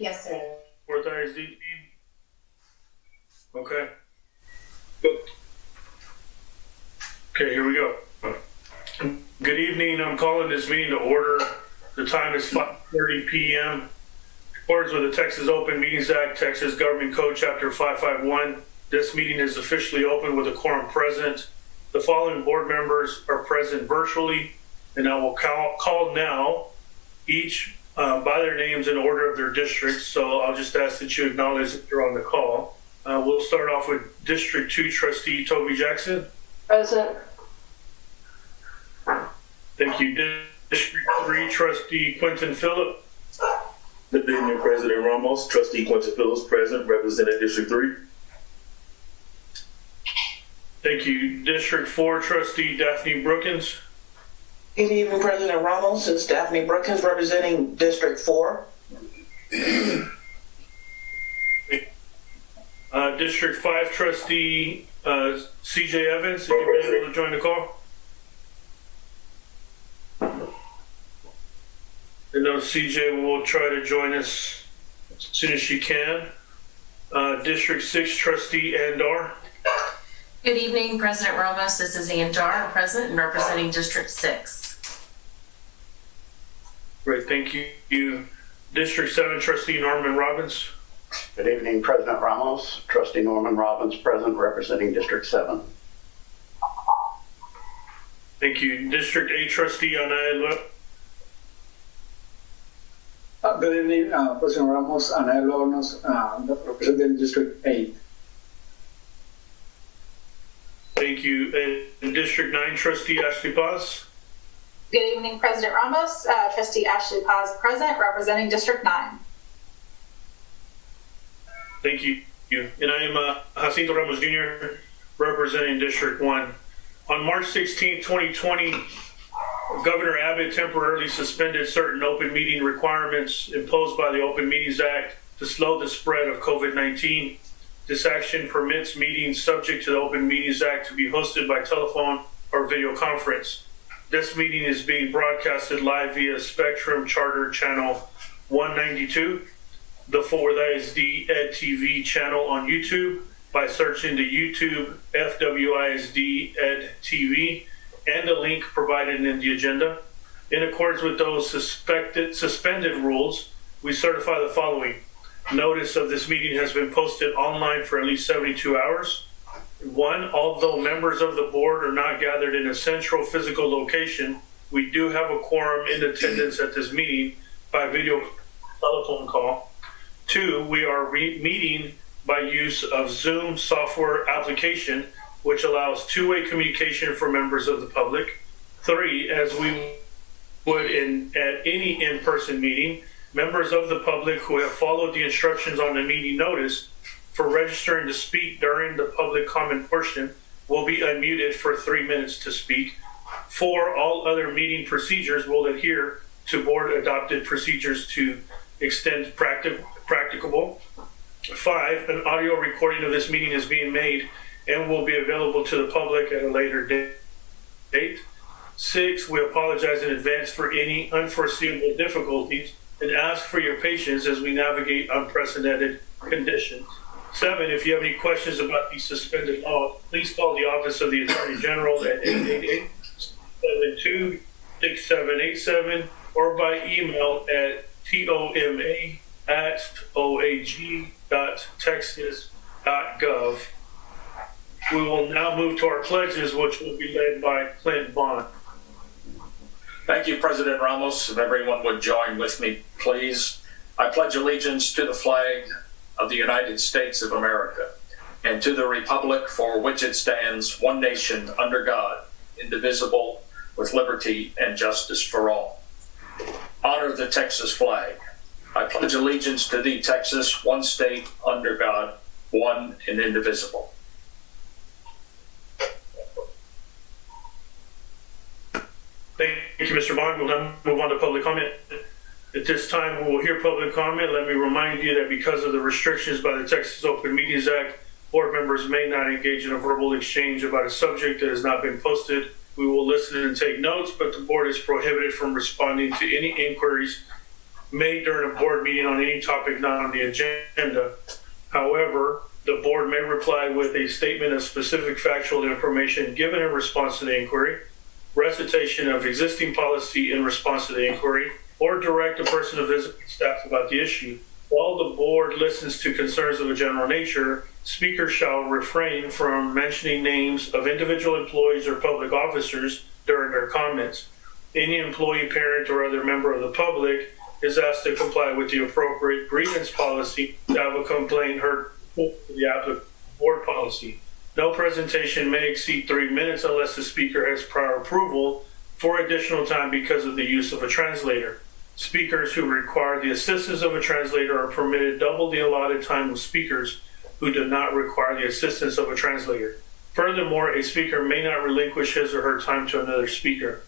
Yes, sir. Fourth ISD team? Okay. Good. Okay, here we go. Good evening. I'm calling this meeting to order. The time is 5:30 p.m. In accordance with the Texas Open Meetings Act, Texas Government Code Chapter 551. This meeting is officially open with a quorum present. The following board members are present virtually, and I will call now each by their names in order of their districts. So I'll just ask that you acknowledge that you're on the call. We'll start off with District 2 Trustee Toby Jackson. Present. Thank you. District 3 Trustee Quentin Phillip. Good evening, President Ramos. Trustee Quentin Phillips present, representing District 3. Thank you. District 4 Trustee Daphne Brookins. Good evening, President Ramos. It's Daphne Brookins representing District 4. District 5 Trustee CJ Evans, if you've been able to join the call. I know CJ will try to join us as soon as she can. District 6 Trustee Andar. Good evening, President Ramos. This is Andar, present and representing District 6. Great, thank you. District 7 Trustee Norman Robbins. Good evening, President Ramos. Trustee Norman Robbins present, representing District 7. Thank you. District 8 Trustee Anayla. Good evening, President Ramos and Lonos, representing District 8. Thank you. And District 9 Trustee Ashley Paz. Good evening, President Ramos. Trustee Ashley Paz present, representing District 9. Thank you. And I am Jacinto Ramos Jr., representing District 1. On March 16, 2020, Governor Abbott temporarily suspended certain open meeting requirements imposed by the Open Meetings Act to slow the spread of COVID-19. This action permits meetings subject to the Open Meetings Act to be hosted by telephone or video conference. This meeting is being broadcasted live via Spectrum Charter Channel 192, the Fort Worth ISD Ed TV channel on YouTube by searching the YouTube FWISD Ed TV and the link provided in the agenda. In accordance with those suspended rules, we certify the following. Notice of this meeting has been posted online for at least 72 hours. 1, although members of the board are not gathered in a central physical location, we do have a quorum in attendance at this meeting by video telephone call. 2, we are meeting by use of Zoom software application, which allows two-way communication for members of the public. 3, as we would at any in-person meeting, members of the public who have followed the instructions on the meeting notice for registering to speak during the public comment portion will be unmuted for 3 minutes to speak. 4, all other meeting procedures will adhere to board adopted procedures to extent practicable. 5, an audio recording of this meeting is being made and will be available to the public at a later date. 6, we apologize in advance for any unforeseeable difficulties and ask for your patience as we navigate unprecedented conditions. 7, if you have any questions about the suspended law, please call the Office of the Attorney General at 888-72-6787 or by email at toma@oag.texas.gov. We will now move to our pledges, which will be led by Clint Bond. Thank you, President Ramos. If everyone would join with me, please. I pledge allegiance to the flag of the United States of America and to the republic for which it stands, one nation, under God, indivisible, with liberty and justice for all. Honor the Texas flag. I pledge allegiance to thee, Texas, one state, under God, one and indivisible. Thank you, Mr. Bond. We'll now move on to public comment. At this time, we will hear public comment. Let me remind you that because of the restrictions by the Texas Open Meetings Act, board members may not engage in a verbal exchange about a subject that has not been posted. We will listen and take notes, but the board is prohibited from responding to any inquiries made during a board meeting on any topic not on the agenda. However, the board may reply with a statement of specific factual information given in response to the inquiry, recitation of existing policy in response to the inquiry, or direct a person to visit with staff about the issue. While the board listens to concerns of a general nature, speakers shall refrain from mentioning names of individual employees or public officers during their comments. Any employee, parent, or other member of the public is asked to comply with the appropriate grievance policy to have a complaint heard for the applicable board policy. No presentation may exceed 3 minutes unless the speaker has prior approval for additional time because of the use of a translator. Speakers who require the assistance of a translator are permitted double the allotted time of speakers who do not require the assistance of a translator. Furthermore, a speaker may not relinquish his or her time to another speaker.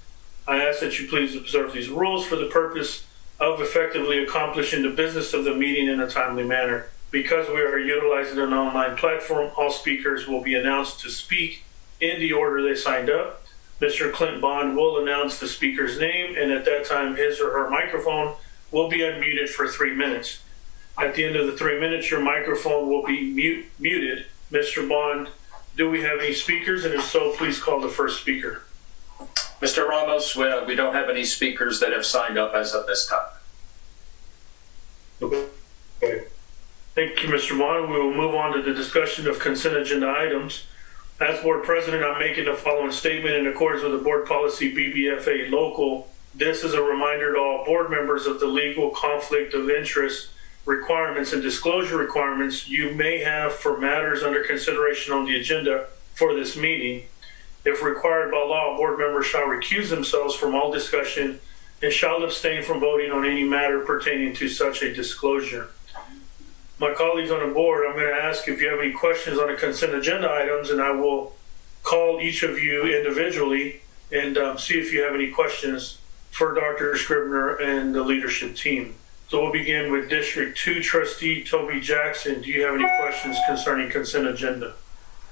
I ask that you please observe these rules for the purpose of effectively accomplishing the business of the meeting in a timely manner. Because we are utilizing an online platform, all speakers will be announced to speak in the order they signed up. Mr. Clint Bond will announce the speaker's name, and at that time, his or her microphone will be unmuted for 3 minutes. At the end of the 3 minutes, your microphone will be muted. Mr. Bond, do we have any speakers? And if so, please call the first speaker. Mr. Ramos, we don't have any speakers that have signed up as of this time. Okay. Thank you, Mr. Bond. We will move on to the discussion of consent agenda items. As board president, I'm making the following statement in accordance with the board policy BBFA local. This is a reminder to all board members of the legal conflict of interest requirements and disclosure requirements you may have for matters under consideration on the agenda for this meeting. If required by law, board members shall recuse themselves from all discussion and shall abstain from voting on any matter pertaining to such a disclosure. My colleagues on the board, I'm going to ask if you have any questions on the consent agenda items, and I will call each of you individually and see if you have any questions for Dr. Scribner and the leadership team. So we'll begin with District 2 Trustee Toby Jackson. Do you have any questions concerning consent agenda?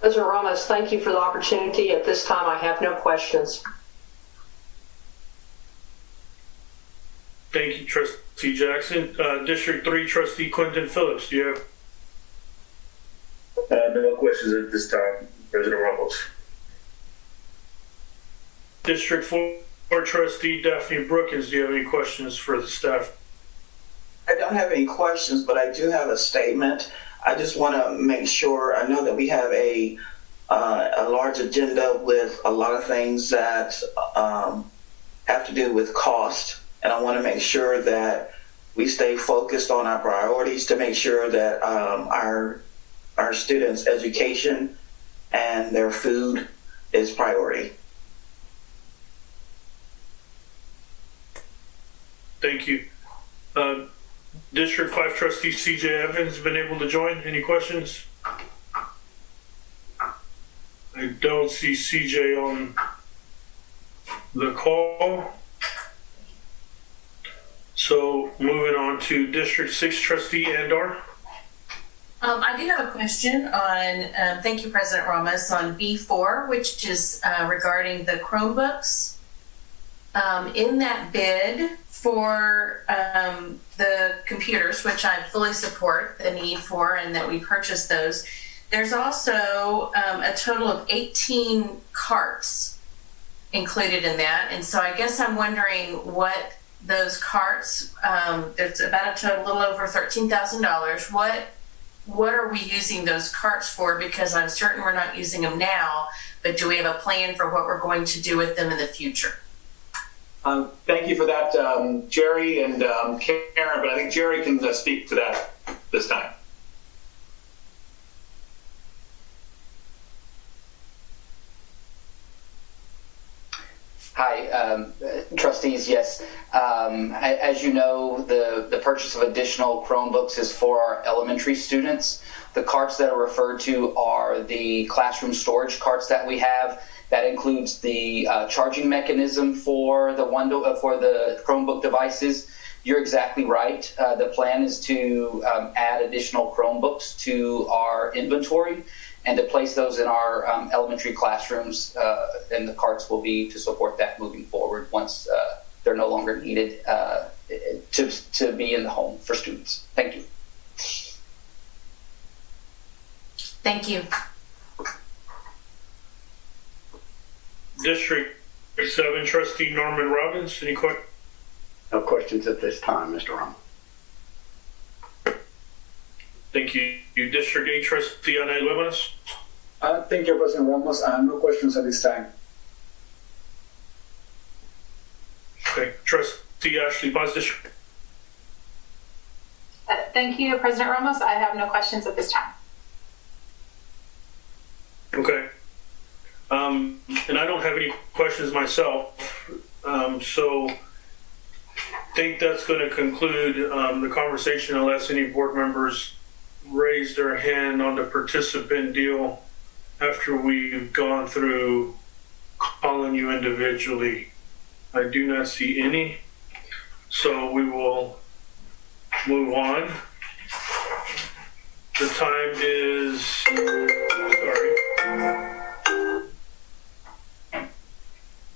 President Ramos, thank you for the opportunity. At this time, I have no questions. Thank you, Trustee Jackson. District 3 Trustee Quentin Phillips, do you have? No questions at this time, President Ramos. District 4 Trustee Daphne Brookins, do you have any questions for the staff? I don't have any questions, but I do have a statement. I just want to make sure, I know that we have a large agenda with a lot of things that have to do with cost, and I want to make sure that we stay focused on our priorities to make sure that our students' education and their food is priority. Thank you. District 5 Trustee CJ Evans been able to join. Any questions? I don't see CJ on the call. So moving on to District 6 Trustee Andar. I do have a question on, thank you, President Ramos, on B4, which is regarding the Chromebooks. In that bid for the computers, which I fully support the need for and that we purchase those, there's also a total of 18 carts included in that. And so I guess I'm wondering what those carts, there's about a little over $13,000. What are we using those carts for? Because I'm certain we're not using them now, but do we have a plan for what we're going to do with them in the future? Thank you for that, Jerry and Karen, but I think Jerry can speak to that this time. Hi, trustees. Yes, as you know, the purchase of additional Chromebooks is for our elementary students. The carts that are referred to are the classroom storage carts that we have. That includes the charging mechanism for the Chromebook devices. You're exactly right. The plan is to add additional Chromebooks to our inventory and to place those in our elementary classrooms, and the carts will be to support that moving forward once they're no longer needed to be in the home for students. Thank you. Thank you. District 7, Trustee Norman Robbins, any questions? No questions at this time, Mr. Ramos. Thank you. District 8, Trustee Ana Luevas. Thank you, President Ramos. No questions at this time. Okay. Trustee Ashley Paz, District. Thank you, President Ramos. I have no questions at this time. Okay. And I don't have any questions myself. So I think that's going to conclude the conversation unless any board members raise their hand on the participant deal after we've gone through calling you individually. I do not see any. So we will move on. The time is,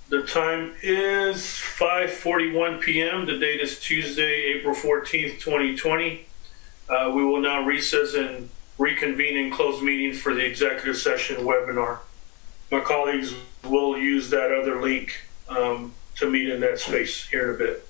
the time is 5:41 p.m. The date is Tuesday, April 14th, 2020. We will now recess and reconvene in closed meeting for the executive session webinar. My colleagues will use that other link to meet in that space here in a bit.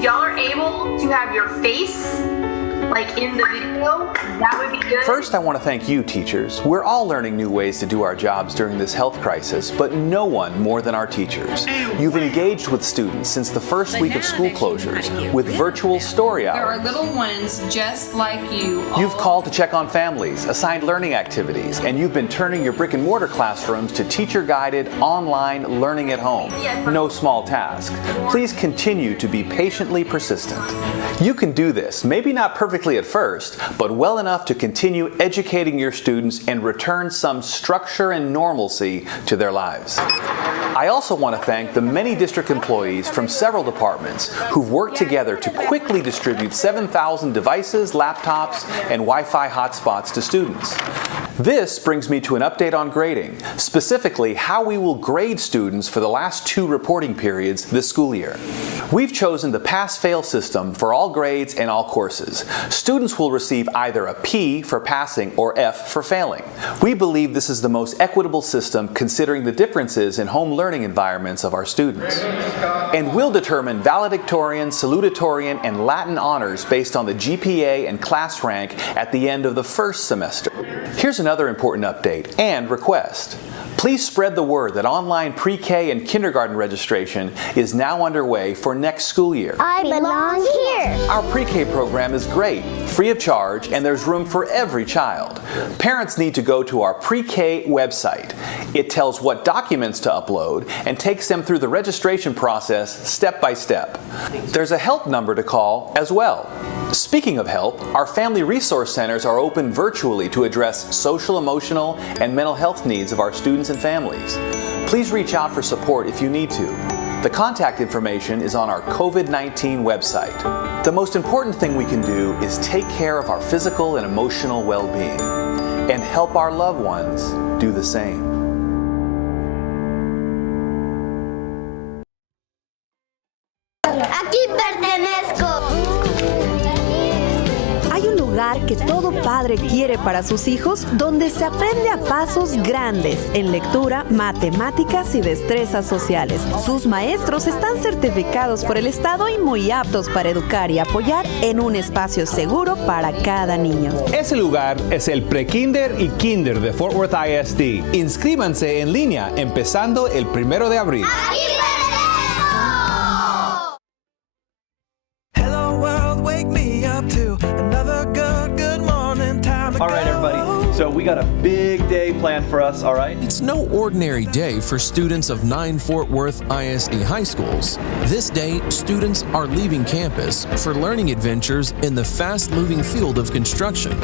y'all are able to have your face like in the video, that would be good. First, I want to thank you, teachers. We're all learning new ways to do our jobs during this health crisis, but no one more than our teachers. You've engaged with students since the first week of school closures with virtual story hours. There are little ones just like you. You've called to check on families, assigned learning activities, and you've been turning your brick and mortar classrooms to teacher-guided online learning at home. No small task. Please continue to be patiently persistent. You can do this, maybe not perfectly at first, but well enough to continue educating your students and return some structure and normalcy to their lives. I also want to thank the many district employees from several departments who've worked together to quickly distribute 7,000 devices, laptops, and Wi-Fi hotspots to students. This brings me to an update on grading, specifically how we will grade students for the last 2 reporting periods this school year. We've chosen the pass-fail system for all grades and all courses. Students will receive either a P for passing or F for failing. We believe this is the most equitable system considering the differences in home learning environments of our students. And we'll determine valedictorian, salutatorian, and Latin honors based on the GPA and class rank at the end of the first semester. Here's another important update and request. Please spread the word that online pre-K and kindergarten registration is now underway for next school year. I belong here. Our pre-K program is great, free of charge, and there's room for every child. Parents need to go to our pre-K website. It tells what documents to upload and takes them through the registration process step by step. There's a help number to call as well. Speaking of help, our family resource centers are open virtually to address social, emotional, and mental health needs of our students and families. Please reach out for support if you need to. The contact information is on our COVID-19 website. The most important thing we can do is take care of our physical and emotional well-being and help our loved ones do the same. Aquí pertenezco. Hay un lugar que todo padre quiere para sus hijos, donde se aprende a pasos grandes en lectura, matemáticas y destrezas sociales. Sus maestros están certificados por el Estado y muy aptos para educar y apoyar en un espacio seguro para cada niño. Ese lugar es el Prekinder y Kinder de Fort Worth ISD. Inscríbanse en línea empezando el 1 de abril. All right, everybody. So we got a big day planned for us, all right? It's no ordinary day for students of 9 Fort Worth ISD high schools. This day, students are leaving campus for learning adventures in the fast-moving field of construction.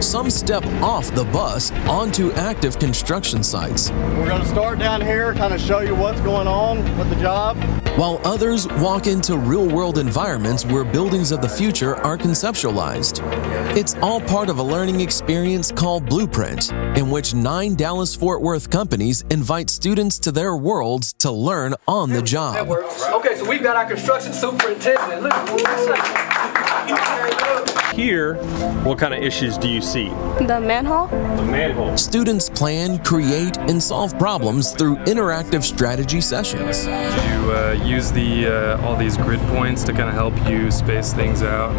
Some step off the bus onto active construction sites. We're going to start down here, kind of show you what's going on with the job. While others walk into real-world environments where buildings of the future are conceptualized. It's all part of a learning experience called Blueprint, in which 9 Dallas-Fort Worth companies invite students to their worlds to learn on the job. Okay, so we've got our construction superintendent. Look, here, what kind of issues do you see? The manhole. The manhole. Students plan, create, and solve problems through interactive strategy sessions. You use all these grid points to kind of help you space things out.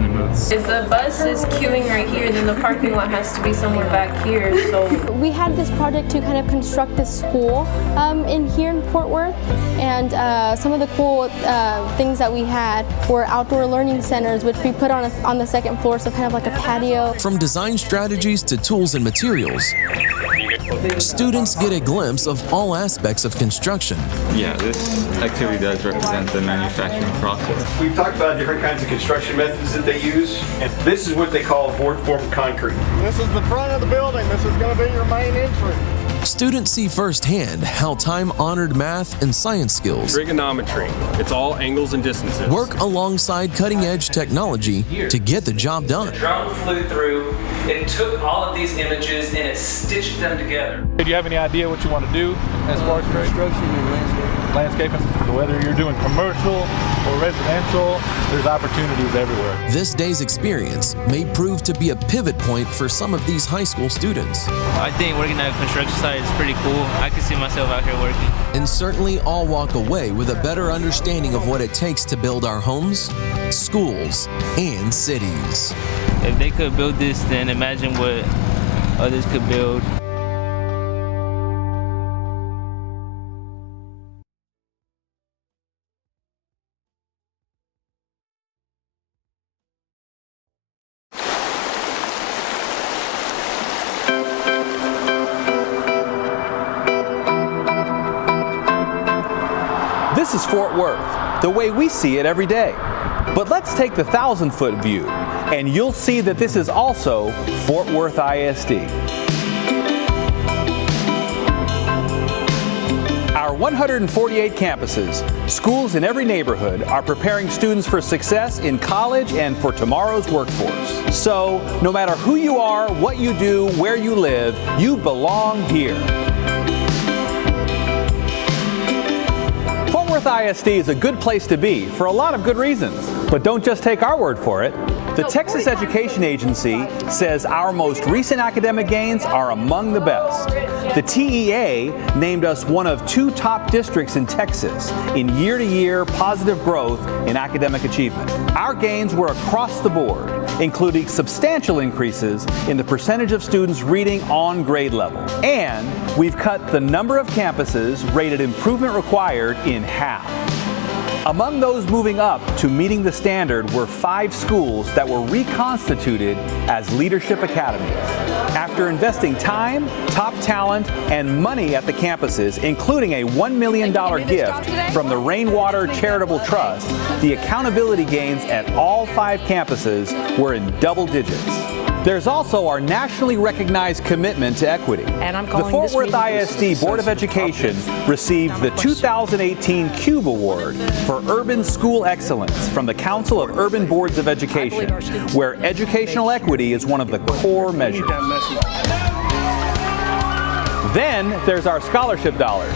If the bus is queuing right here, then the parking lot has to be somewhere back here. So we had this project to kind of construct this school in here in Fort Worth, and some of the cool things that we had were outdoor learning centers, which we put on the second floor, so kind of like a patio. From design strategies to tools and materials, students get a glimpse of all aspects of construction. Yeah, this activity does represent the manufacturing process. We've talked about different kinds of construction methods that they use, and this is what they call board formed concrete. This is the front of the building. This is going to be your main entry. Students see firsthand how time-honored math and science skills, trigonometry, it's all angles and distances, work alongside cutting-edge technology to get the job done. The drone flew through, it took all of these images and it stitched them together. Do you have any idea what you want to do as far as construction and landscape? landscaping. So whether you're doing commercial or residential, there's opportunities everywhere. This day's experience may prove to be a pivot point for some of these high school students. I think working at a construction site is pretty cool. I can see myself out here working. And certainly all walk away with a better understanding of what it takes to build our homes, schools, and cities. If they could build this, then imagine what others could build. This is Fort Worth, the way we see it every day. But let's take the 1,000-foot view, and you'll see that this is also Fort Worth ISD. Our 148 campuses, schools in every neighborhood, are preparing students for success in college and for tomorrow's workforce. So, no matter who you are, what you do, where you live, you belong here. Fort Worth ISD is a good place to be for a lot of good reasons. But don't just take our word for it. The Texas Education Agency says our most recent academic gains are among the best. The TEA named us one of 2 top districts in Texas in year-to-year positive growth in academic achievement. Our gains were across the board, including substantial increases in the percentage of students reading on grade level. And we've cut the number of campuses rated improvement required in half. Among those moving up to meeting the standard were 5 schools that were reconstituted as leadership academies. After investing time, top talent, and money at the campuses, including a $1 million gift from the Rainwater Charitable Trust, the accountability gains at all 5 campuses were in double digits. There's also our nationally recognized commitment to equity. The Fort Worth ISD Board of Education received the 2018 CUBE Award for Urban School Excellence from the Council of Urban Boards of Education, where educational equity is one of the core measures. Then there's our scholarship dollars.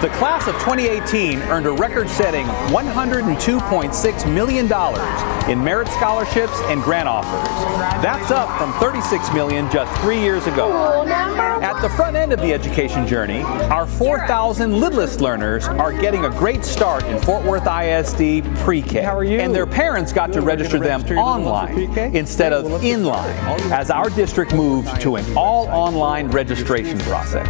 The class of 2018 earned a record-setting $102.6 million in merit scholarships and grant offers. That's up from $36 million just 3 years ago. At the front end of the education journey, our 4,000 littlest learners are getting a great start in Fort Worth ISD pre-K. How are you? And their parents got to register them online instead of in-line, as our district moved to an all-online registration process.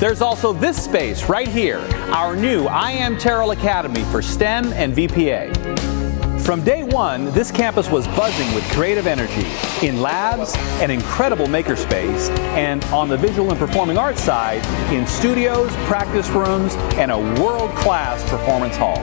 There's also this space right here, our new I Am Terrell Academy for STEM and VPA. From day one, this campus was buzzing with creative energy in labs, an incredible makerspace, and on the visual and performing arts side, in studios, practice rooms, and a world-class performance hall.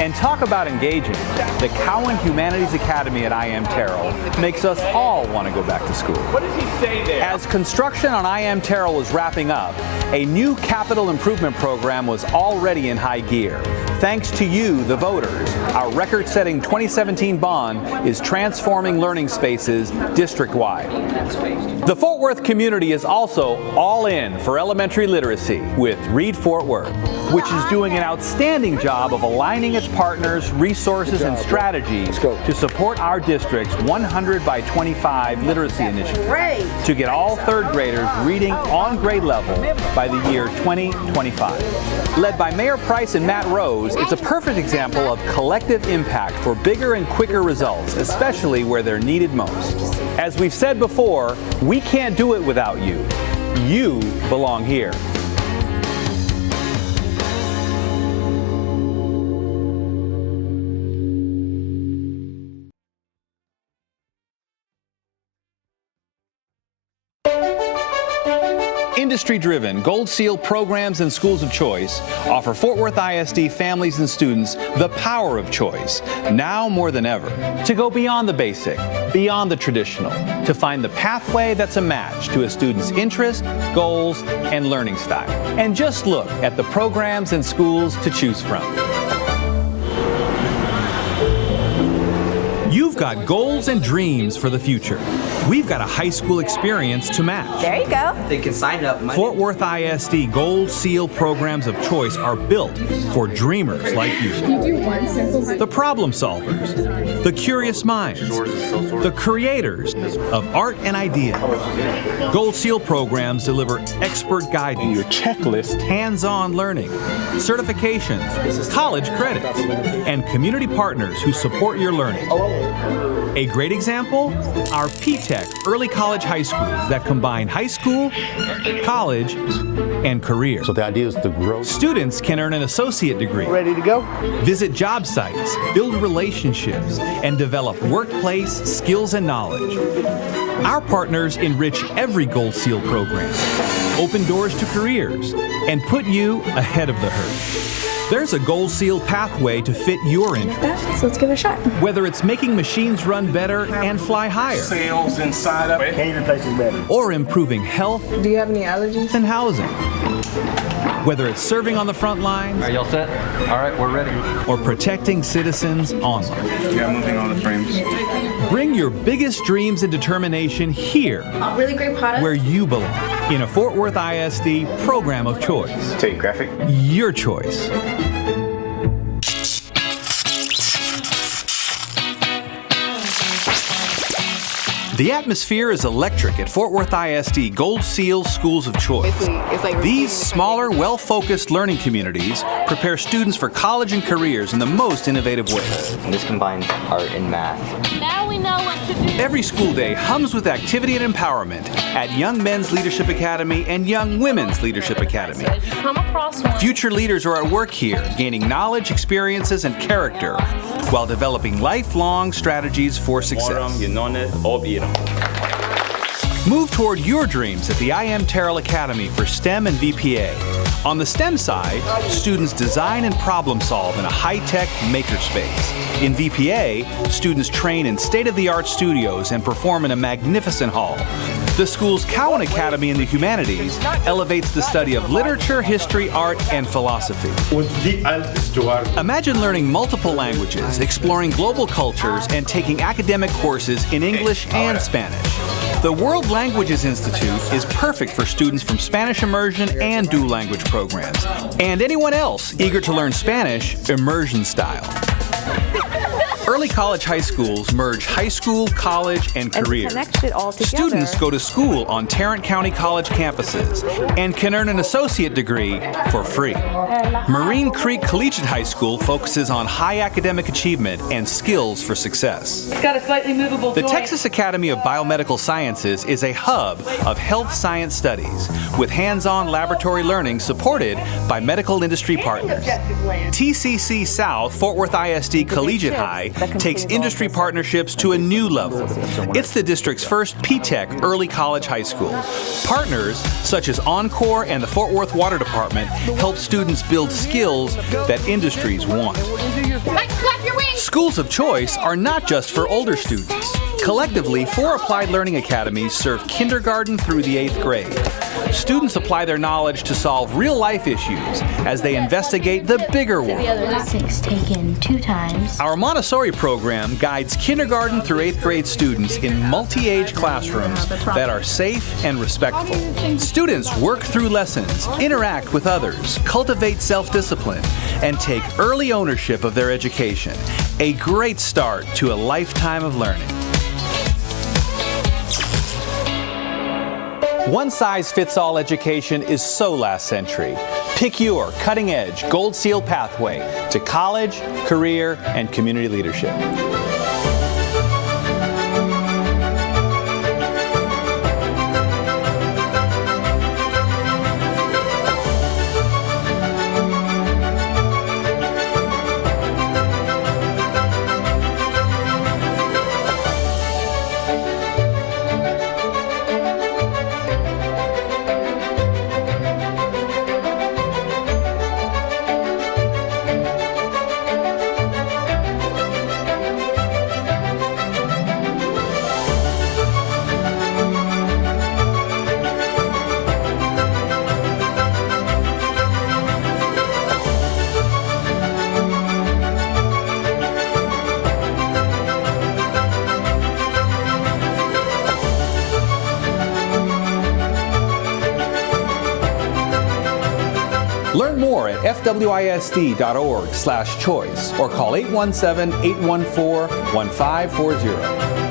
And talk about engaging. The Cowan Humanities Academy at I Am Terrell makes us all want to go back to school. What does he say there? As construction on I Am Terrell was wrapping up, a new capital improvement program was already in high gear. Thanks to you, the voters, our record-setting 2017 bond is transforming learning spaces district-wide. The Fort Worth community is also all in for elementary literacy with Read Fort Worth, which is doing an outstanding job of aligning its partners, resources, and strategies to support our district's 100 by 25 literacy initiative to get all 3rd graders reading on grade level by the year 2025. Led by Mayor Price and Matt Rose, it's a perfect example of collective impact for bigger and quicker results, especially where they're needed most. As we've said before, we can't do it without you. You belong here. Industry-driven Gold Seal programs and schools of choice offer Fort Worth ISD families and students the power of choice, now more than ever, to go beyond the basic, beyond the traditional, to find the pathway that's a match to a student's interest, goals, and learning style. And just look at the programs and schools to choose from. You've got goals and dreams for the future. We've got a high school experience to match. There you go. They can sign up. Fort Worth ISD Gold Seal programs of choice are built for dreamers like you. The problem solvers, the curious minds, the creators of art and idea. Gold Seal programs deliver expert guidance, your checklist, hands-on learning, certifications, college credits, and community partners who support your learning. A great example, our P-Tech early college high schools that combine high school, college, and career. So the idea is to grow. Students can earn an associate degree. Ready to go? Visit job sites, build relationships, and develop workplace skills and knowledge. Our partners enrich every Gold Seal program, open doors to careers, and put you ahead of the herd. There's a Gold Seal pathway to fit your interests. So let's give it a shot. Whether it's making machines run better and fly higher, Sales inside of it. Catering places better. or improving health Do you have any allergies? and housing. Whether it's serving on the front lines Are y'all set? All right, we're ready. or protecting citizens online. Yeah, moving all the frames. Bring your biggest dreams and determination here, Really great product. where you belong, in a Fort Worth ISD program of choice. Take graphic. Your choice. The atmosphere is electric at Fort Worth ISD Gold Seal Schools of Choice. These smaller, well-focused learning communities prepare students for college and careers in the most innovative ways. And this combines art and math. Now we know what to do. Every school day hums with activity and empowerment at Young Men's Leadership Academy and Young Women's Leadership Academy. Come across one. Future leaders are at work here, gaining knowledge, experiences, and character while developing lifelong strategies for success. Move toward your dreams at the I Am Terrell Academy for STEM and VPA. On the STEM side, students design and problem solve in a high-tech makerspace. In VPA, students train in state-of-the-art studios and perform in a magnificent hall. The school's Cowan Academy in the Humanities elevates the study of literature, history, art, and philosophy. Imagine learning multiple languages, exploring global cultures, and taking academic courses in English and Spanish. The World Languages Institute is perfect for students from Spanish immersion and dual language programs, and anyone else eager to learn Spanish immersion style. Early college high schools merge high school, college, and career. Students go to school on Tarrant County College campuses and can earn an associate degree for free. Marine Creek Collegiate High School focuses on high academic achievement and skills for success. It's got a slightly movable The joint. Texas Academy of Biomedical Sciences is a hub of health science studies with hands-on laboratory learning supported by medical industry partners. TCC South, Fort Worth ISD Collegiate High, takes industry partnerships to a new level. It's the district's first P-Tech early college high school. Partners such as Encore and the Fort Worth Water Department help students build skills that industries want. Clap your wings. Schools of choice are not just for older students. Collectively, 4 applied learning academies serve kindergarten through the 8th grade. Students apply their knowledge to solve real-life issues as they investigate the bigger world. 6 taken 2 times. Our Montessori program guides kindergarten through 8th grade students in multi-age classrooms that are safe and respectful. Students work through lessons, interact with others, cultivate self-discipline, and take early ownership of their education. A great start to a lifetime of learning. One-size-fits-all education is so last century. Pick your cutting-edge Gold Seal pathway to college, career, and community leadership. Learn more at fwisd.org/choice or call 817-814-1540.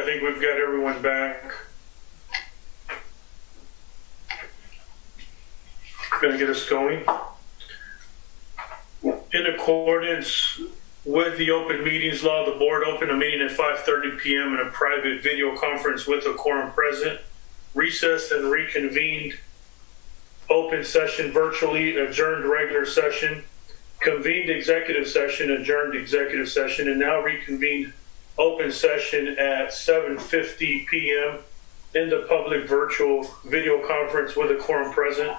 I think we've got everyone back. Gonna get us going. In accordance with the open meetings law, the board opened a meeting at 5:30 p.m. in a private video conference with a quorum present, recessed and reconvened, open session virtually, adjourned regular session, convened executive session, adjourned executive session, and now reconvened open session at 7:50 p.m. in the public virtual video conference with a quorum present.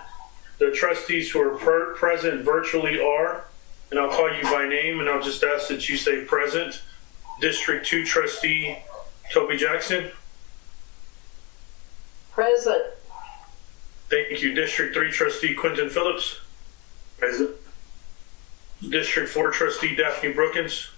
The trustees who are present virtually are, and I'll call you by name, and I'll just ask that you say present. District 2 Trustee Toby Jackson. Present. Thank you. District 3 Trustee Quentin Phillips. Present. District 4 Trustee Daphne Brookins.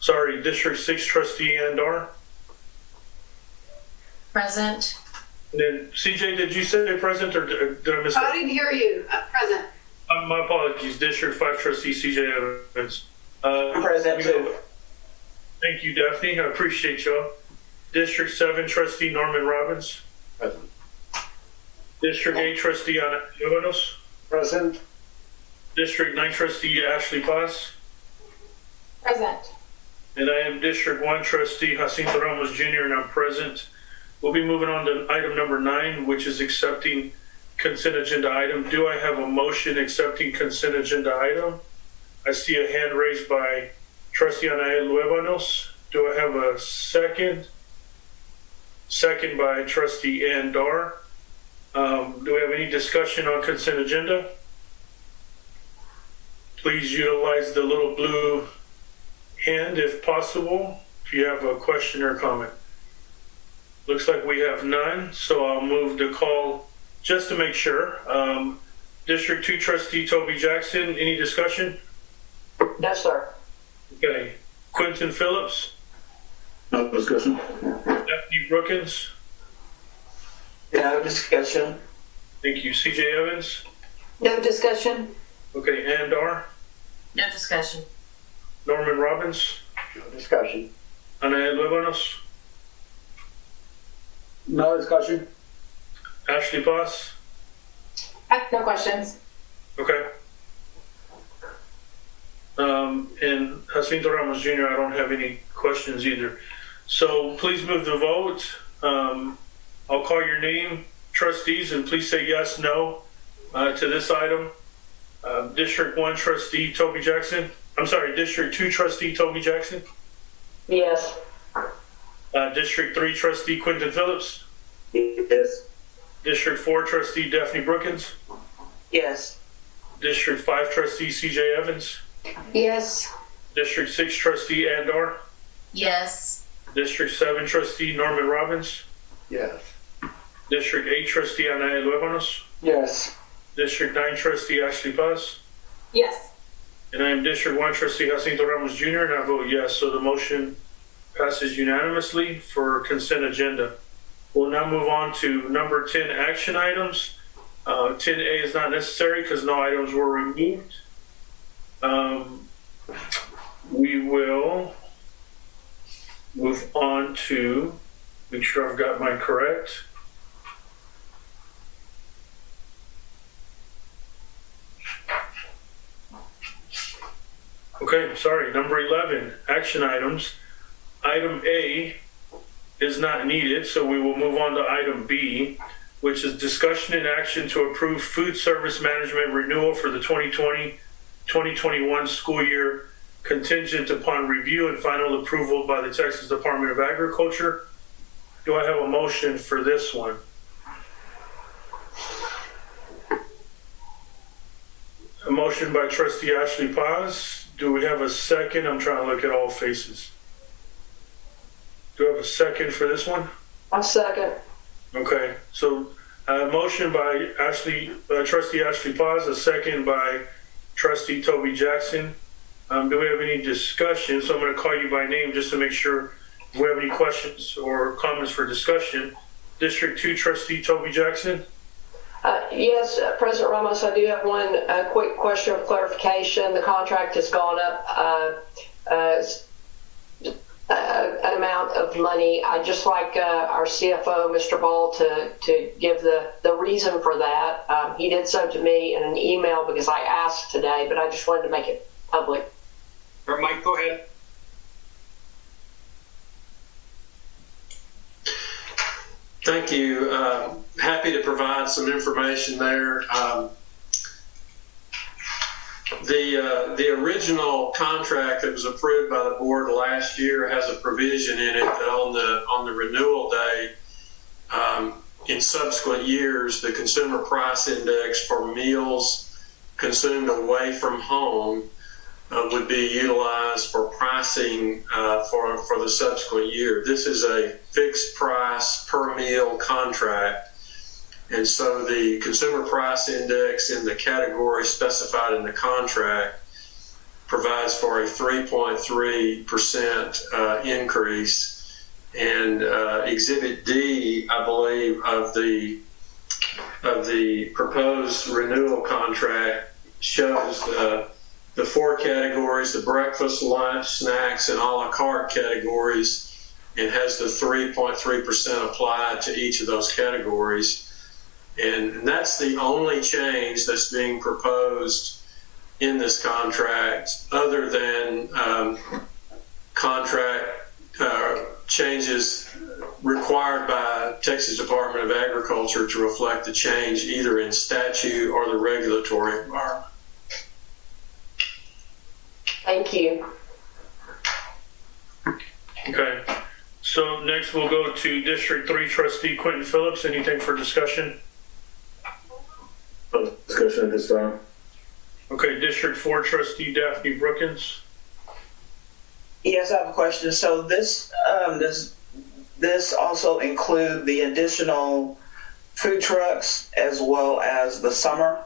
Sorry, District 6 Trustee Andar. Present. And then CJ, did you say present or did I miss that? I didn't hear you. Present. My apologies. District 5 Trustee CJ Evans. Present too. Thank you, Daphne. I appreciate y'all. District 7 Trustee Norman Robbins. Present. District 8 Trustee Ana Lubanos. Present. District 9 Trustee Ashley Paz. Present. And I am District 1 Trustee Jacinto Ramos Jr. and I'm present. We'll be moving on to item number 9, which is accepting consent agenda item. Do I have a motion accepting consent agenda item? I see a hand raised by Trustee Anael Luevanos. Do I have a second? Second by Trustee Andar. Do we have any discussion on consent agenda? Please utilize the little blue hand if possible, if you have a question or comment. Looks like we have none, so I'll move the call just to make sure. District 2 Trustee Toby Jackson, any discussion? Yes, sir. Okay. Quentin Phillips? No discussion. Daphne Brookins? No discussion. Thank you. CJ Evans? No discussion. Okay. Andar? No discussion. Norman Robbins? No discussion. Anael Lubanos? No discussion. Ashley Paz? No questions. Okay. And Jacinto Ramos Jr., I don't have any questions either. So please move the vote. I'll call your name, trustees, and please say yes, no to this item. District 1 Trustee Toby Jackson. I'm sorry, District 2 Trustee Toby Jackson. Yes. District 3 Trustee Quentin Phillips. Yes. District 4 Trustee Daphne Brookins. Yes. District 5 Trustee CJ Evans. Yes. District 6 Trustee Andar. Yes. District 7 Trustee Norman Robbins. Yes. District 8 Trustee Anael Luevanos. Yes. District 9 Trustee Ashley Paz. Yes. And I am District 1 Trustee Jacinto Ramos Jr. and I vote yes. So the motion passes unanimously for consent agenda. We'll now move on to number 10 action items. 10A is not necessary because no items were removed. We will move on to, make sure I've got mine correct. Okay, sorry, number 11, action items. Item A is not needed, so we will move on to item B, which is discussion and action to approve food service management renewal for the 2020-2021 school year contingent upon review and final approval by the Texas Department of Agriculture. Do I have a motion for this one? A motion by Trustee Ashley Paz. Do we have a second? I'm trying to look at all faces. Do I have a second for this one? I'll second. Okay, so motion by Trustee Ashley Paz, a second by Trustee Toby Jackson. Do we have any discussion? So I'm going to call you by name just to make sure if we have any questions or comments for discussion. District 2 Trustee Toby Jackson. Yes, President Ramos, I do have one quick question of clarification. The contract has gone up an amount of money. I'd just like our CFO, Mr. Ball, to give the reason for that. He did so to me in an email because I asked today, but I just wanted to make it public. All right, Mike, go ahead. Thank you. Happy to provide some information there. The original contract that was approved by the board last year has a provision in it that on the renewal day, in subsequent years, the consumer price index for meals consumed away from home would be utilized for pricing for the subsequent year. This is a fixed price per meal contract. And so the consumer price index in the category specified in the contract provides for a 3.3% increase. And Exhibit D, I believe, of the proposed renewal contract shows the four categories: the breakfast, lunch, snacks, and a la carte categories, and has the 3.3% applied to each of those categories. And that's the only change that's being proposed in this contract, other than contract changes required by Texas Department of Agriculture to reflect the change either in statute or the regulatory environment. Thank you. Okay. So next we'll go to District 3 Trustee Quentin Phillips. Anything for discussion? No discussion at this time. Okay. District 4 Trustee Daphne Brookins. Yes, I have a question. So this also include the additional food trucks as well as the summer?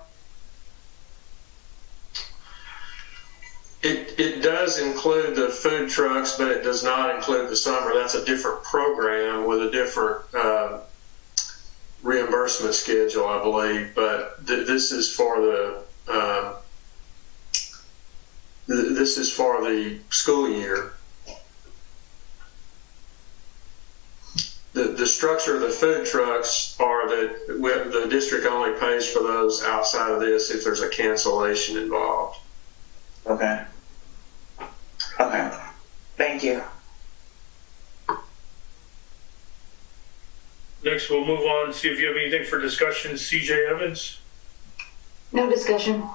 It does include the food trucks, but it does not include the summer. That's a different program with a different reimbursement schedule, I believe. But this is for the school year. The structure of the food trucks are that the district only pays for those outside of this if there's a cancellation involved. Okay. Okay. Thank you. Next, we'll move on and see if you have anything for discussion. CJ Evans. No discussion.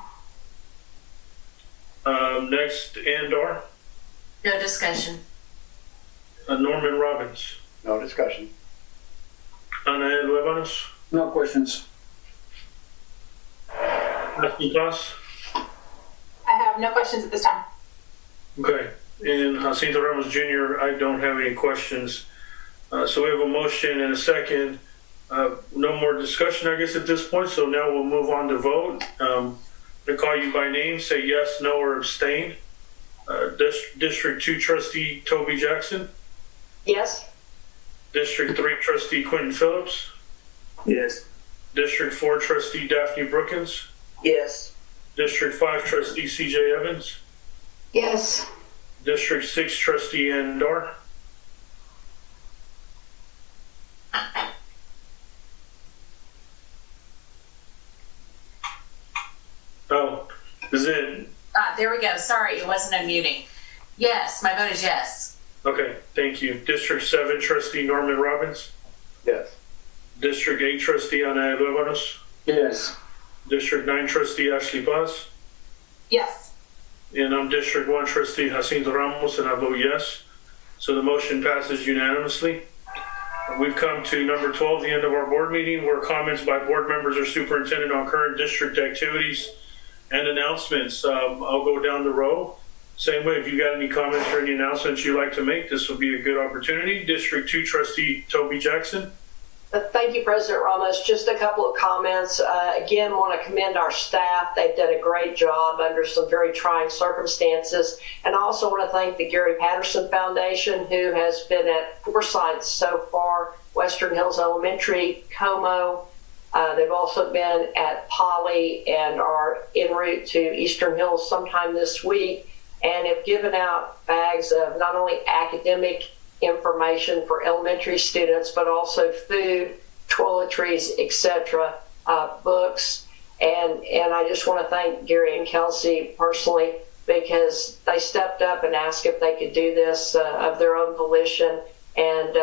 Next, Andar. No discussion. Norman Robbins. No discussion. Ana Luevanos. No questions. Ashley Paz. I have no questions at this time. Okay. And Jacinto Ramos Jr., I don't have any questions. So we have a motion and a second. No more discussion, I guess, at this point. So now we'll move on to vote. To call you by name, say yes, no, or abstain. District 2 Trustee Toby Jackson. Yes. District 3 Trustee Quentin Phillips. Yes. District 4 Trustee Daphne Brookins. Yes. District 5 Trustee CJ Evans. Yes. District 6 Trustee Andar. Oh, is it? There we go. Sorry, it wasn't unmuting. Yes, my vote is yes. Okay, thank you. District 7 Trustee Norman Robbins. Yes. District 8 Trustee Ana Luevanos. Yes. District 9 Trustee Ashley Paz. Yes. And I'm District 1 Trustee Jacinto Ramos, and I vote yes. So the motion passes unanimously. We've come to number 12, the end of our board meeting, where comments by board members or superintendent on current district activities and announcements. I'll go down the row. Same way, if you got any comments or any announcements you'd like to make, this will be a good opportunity. District 2 Trustee Toby Jackson. Thank you, President Ramos. Just a couple of comments. Again, want to commend our staff. They've done a great job under some very trying circumstances. And I also want to thank the Gary Patterson Foundation, who has been at 4 sites so far, Western Hills Elementary, Como. They've also been at Poly and are en route to Eastern Hills sometime this week, and have given out bags of not only academic information for elementary students, but also food, toiletries, etc., books. And I just want to thank Gary and Kelsey personally, because they stepped up and asked if they could do this of their own volition, and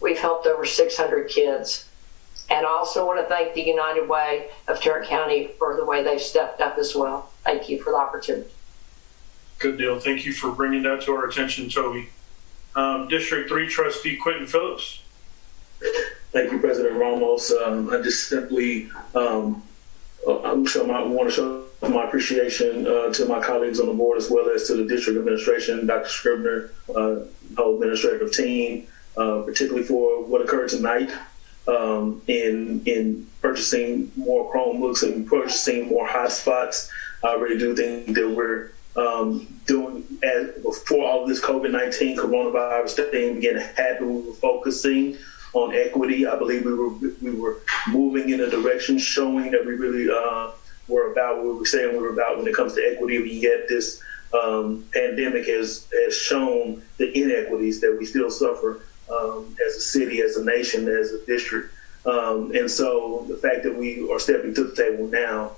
we've helped over 600 kids. And I also want to thank the United Way of Tarrant County for the way they've stepped up as well. Thank you for the opportunity. Good deal. Thank you for bringing that to our attention, Toby. District 3 Trustee Quentin Phillips. Thank you, President Ramos. I just simply want to show my appreciation to my colleagues on the board, as well as to the district administration, Dr. Scribner, the whole administrative team, particularly for what occurred tonight in purchasing more Chromebooks and purchasing more hotspots. I really do think that we're doing, as before all of this COVID-19 coronavirus thing began to happen, we were focusing on equity. I believe we were moving in a direction showing that we really were about what we were saying we were about when it comes to equity. Yet this pandemic has shown the inequities that we still suffer as a city, as a nation, as a district. And so the fact that we are stepping to the table now,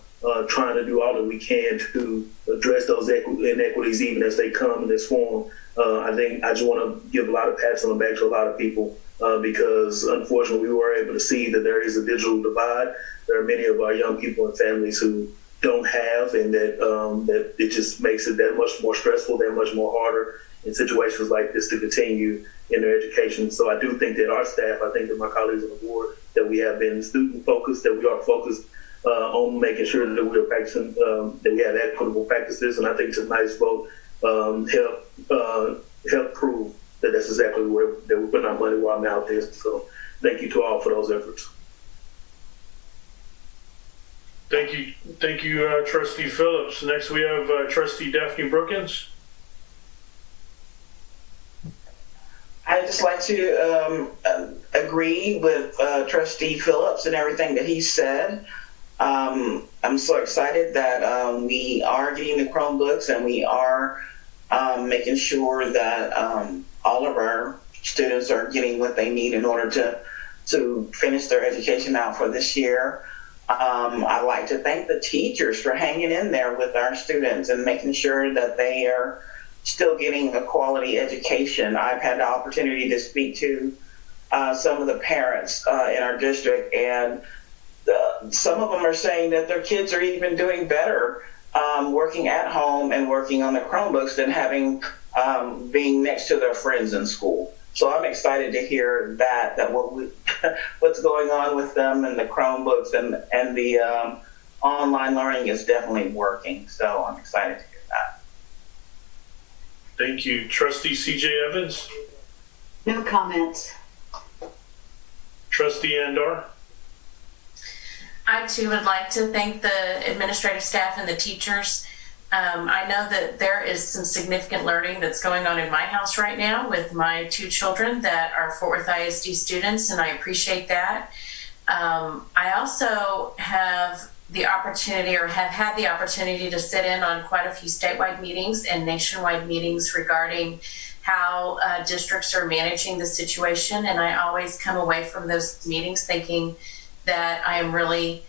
trying to do all that we can to address those inequities, even as they come in this form. I think I just want to give a lot of pats on the back to a lot of people because unfortunately we were able to see that there is a digital divide. There are many of our young people and families who don't have, and that it just makes it that much more stressful, that much more harder in situations like this to continue in their education. So I do think that our staff, I think that my colleagues on the board, that we have been student focused, that we are focused on making sure that we are practicing, that we have equitable practices. And I think tonight's vote help prove that that's exactly where that we're putting our money where our mouth is. So thank you to all for those efforts. Thank you, Trustee Phillips. Next we have Trustee Daphne Brookins. I'd just like to agree with Trustee Phillips and everything that he said. I'm so excited that we are getting the Chromebooks, and we are making sure that all of our students are getting what they need in order to finish their education out for this year. I'd like to thank the teachers for hanging in there with our students and making sure that they are still getting a quality education. I've had the opportunity to speak to some of the parents in our district, and some of them are saying that their kids are even doing better working at home and working on the Chromebooks than having being next to their friends in school. So I'm excited to hear that what's going on with them and the Chromebooks and the online learning is definitely working. So I'm excited to hear that. Thank you. Trustee C.J. Evans? No comments. Trustee Andar? I too would like to thank the administrative staff and the teachers. I know that there is some significant learning that's going on in my house right now with my 2 children that are Fort Worth ISD students, and I appreciate that. I also have the opportunity, or have had the opportunity, to sit in on quite a few statewide meetings and nationwide meetings regarding how districts are managing the situation, and I always come away from those meetings thinking that I am really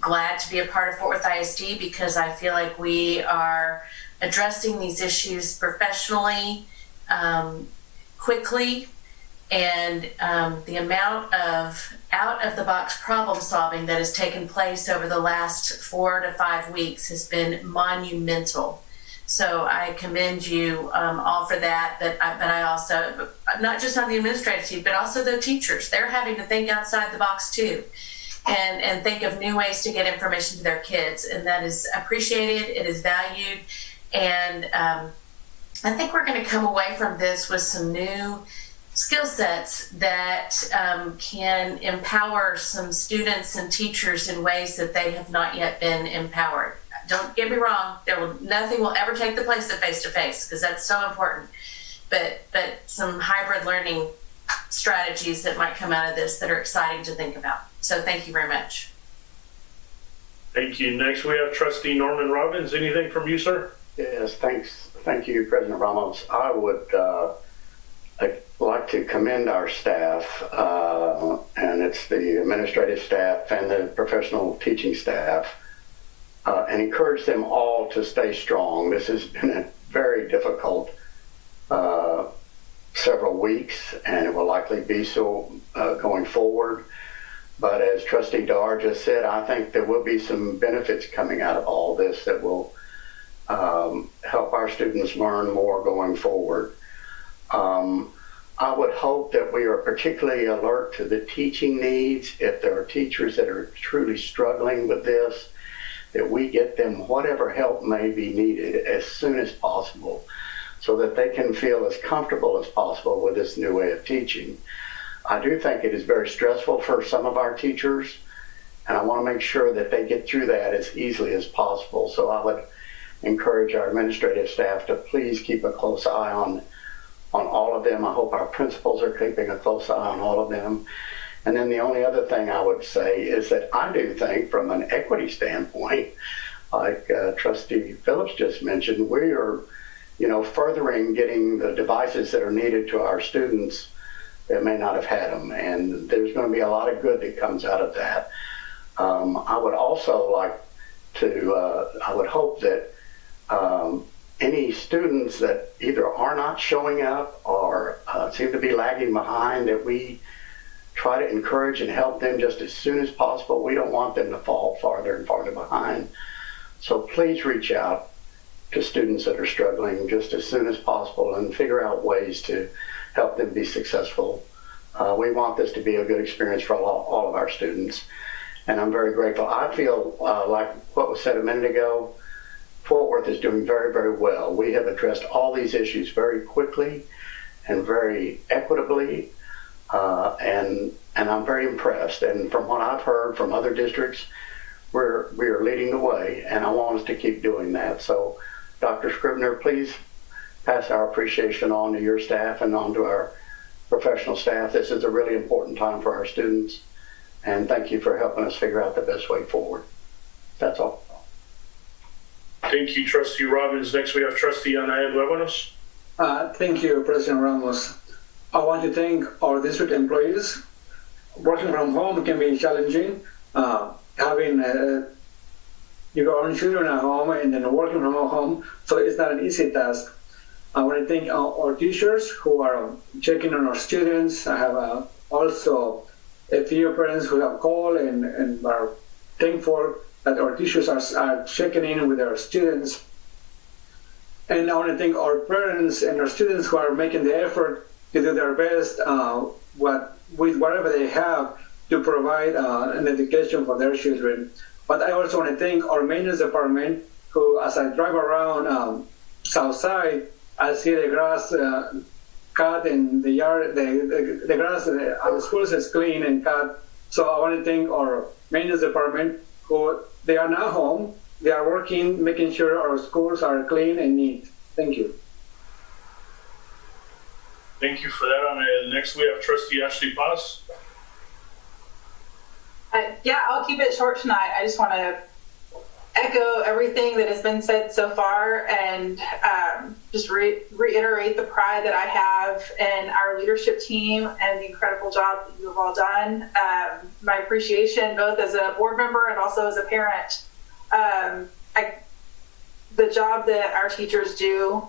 glad to be a part of Fort Worth ISD, because I feel like we are addressing these issues professionally, quickly, and the amount of out-of-the-box problem solving that has taken place over the last 4 to 5 weeks has been monumental. So I commend you all for that, but I also, not just on the administrative team, but also the teachers. They're having to think outside the box too, and think of new ways to get information to their kids, and that is appreciated, it is valued, And I think we're going to come away from this with some new skill sets that can empower some students and teachers in ways that they have not yet been empowered. Don't get me wrong, nothing will ever take the place of face-to-face, because that's so important. But some hybrid learning strategies that might come out of this that are exciting to think about. So thank you very much. Thank you. Next, we have Trustee Norman Robbins. Anything from you, sir? Yes, thanks. Thank you, President Ramos. I would like to commend our staff, and it's the administrative staff and the professional teaching staff, and encourage them all to stay strong. This has been a very difficult several weeks, and it will likely be so going forward. But as Trustee Dar just said, I think there will be some benefits coming out of all this that will help our students learn more going forward. I would hope that we are particularly alert to the teaching needs. If there are teachers that are truly struggling with this, that we get them whatever help may be needed as soon as possible, so that they can feel as comfortable as possible with this new way of teaching. I do think it is very stressful for some of our teachers, and I want to make sure that they get through that as easily as possible. So I would encourage our administrative staff to please keep a close eye on all of them. I hope our principals are keeping a close eye on all of them. And then the only other thing I would say is that I do think from an equity standpoint, like Trustee Phillips just mentioned, we are, furthering getting the devices that are needed to our students that may not have had them. And there's going to be a lot of good that comes out of that. I would also like to, I would hope that any students that either are not showing up or seem to be lagging behind, that we try to encourage and help them just as soon as possible. We don't want them to fall farther and farther behind. So please reach out to students that are struggling just as soon as possible and figure out ways to help them be successful. We want this to be a good experience for all of our students. And I'm very grateful. I feel like what was said a minute ago, Fort Worth is doing very, very well. We have addressed all these issues very quickly and very equitably, and I'm very impressed. And from what I've heard from other districts, we are leading the way, and I want us to keep doing that. So, Dr. Scribner, please pass our appreciation on to your staff and on to our professional staff. This is a really important time for our students, and thank you for helping us figure out the best way forward. That's all. Thank you, Trustee Robbins. Next, we have Trustee Untitled Chapter. Thank you, President Ramos. I want to thank our district employees. Working from home can be challenging. Having your own children at home and then working from home, so it's not an easy task. I want to thank our teachers who are checking on our students. I have also a few parents who have called and are thankful that our teachers are checking in with our students. And I want to thank our parents and our students who are making the effort to do their best with whatever they have to provide an education for their children. But I also want to thank our maintenance department who, as I drive around Southside, I see the grass cut and the yard, the grass at the schools is clean and cut. So I want to thank our maintenance department who they are now home. They are working, making sure our schools are clean and neat. Thank you. Thank you for that. Next, we have Trustee Ashley Paz. Yeah, I'll keep it short tonight. I just want to echo everything that has been said so far and just reiterate the pride that I have in our leadership team and the incredible job that you have all done. My appreciation both as a board member and also as a parent. The job that our teachers do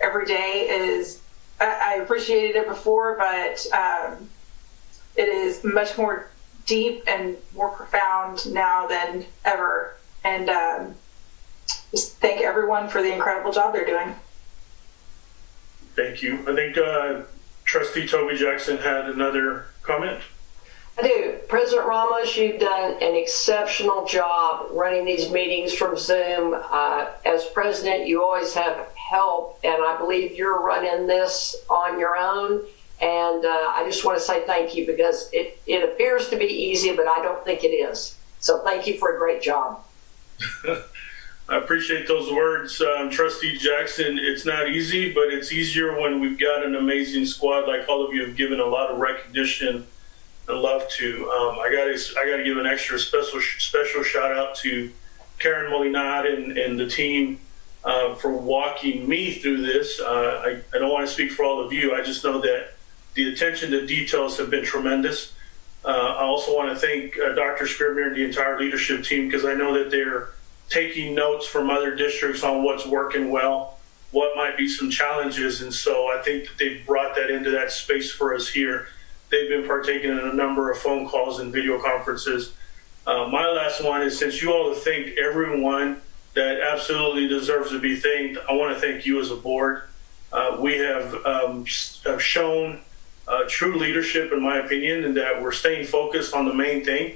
every day is, I appreciated it before, but it is much more deep and more profound now than ever. And just thank everyone for the incredible job they're doing. Thank you. I think Trustee Toby Jackson had another comment. I do. President Ramos, you've done an exceptional job running these meetings from Zoom. As president, you always have help, and I believe you're running this on your own. And I just want to say thank you, because it appears to be easy, but I don't think it is. So thank you for a great job. I appreciate those words, Trustee Jackson. It's not easy, but it's easier when we've got an amazing squad like all of you have given a lot of recognition and love to. I got to give an extra special shout out to Karen Molinat and the team for walking me through this. I don't want to speak for all of you. I just know that the attention to details have been tremendous. I also want to thank Dr. Scribner and the entire leadership team, because I know that they're taking notes from other districts on what's working well, what might be some challenges. And so I think that they've brought that into that space for us here. They've been partaking in a number of phone calls and video conferences. My last one is, since you all have thanked everyone that absolutely deserves to be thanked, I want to thank you as a board. We have shown true leadership, in my opinion, and that we're staying focused on the main thing.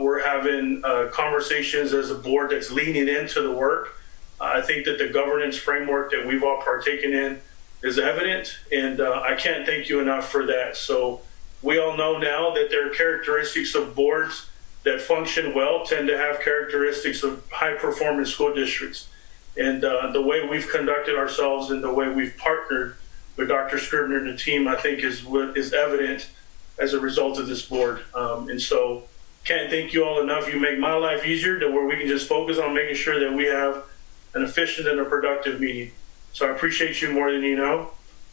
We're having conversations as a board that's leaning into the work. I think that the governance framework that we've all partaken in is evident, and I can't thank you enough for that. So we all know now that there are characteristics of boards that function well tend to have characteristics of high-performance school districts. And the way we've conducted ourselves and the way we've partnered with Dr. Scribner and the team, I think is what is evident as a result of this board. And so can't thank you all enough. You make my life easier to where we can just focus on making sure that we have an efficient and a productive meeting. So I appreciate you more than you know.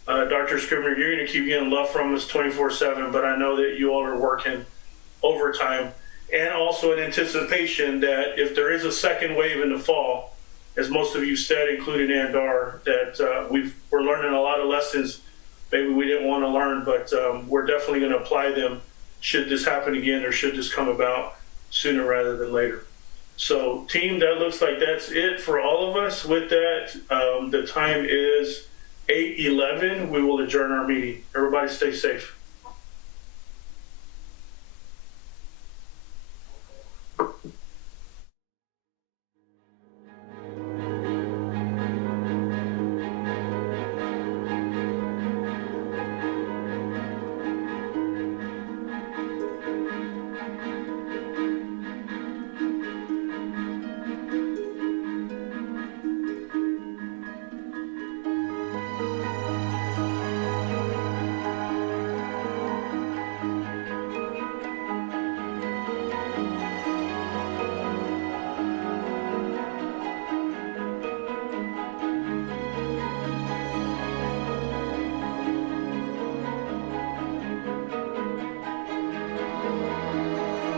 Dr. Scribner, you're going to keep getting love from us 24/7, but I know that you all are working overtime, and also in anticipation that if there is a second wave in the fall, as most of you said, including Andar, that we're learning a lot of lessons maybe we didn't want to learn, but we're definitely going to apply them should this happen again, or should this come about sooner rather than later. So team, that looks like that's it for all of us. With that, the time is 8:11. We will adjourn our meeting. Everybody stay safe.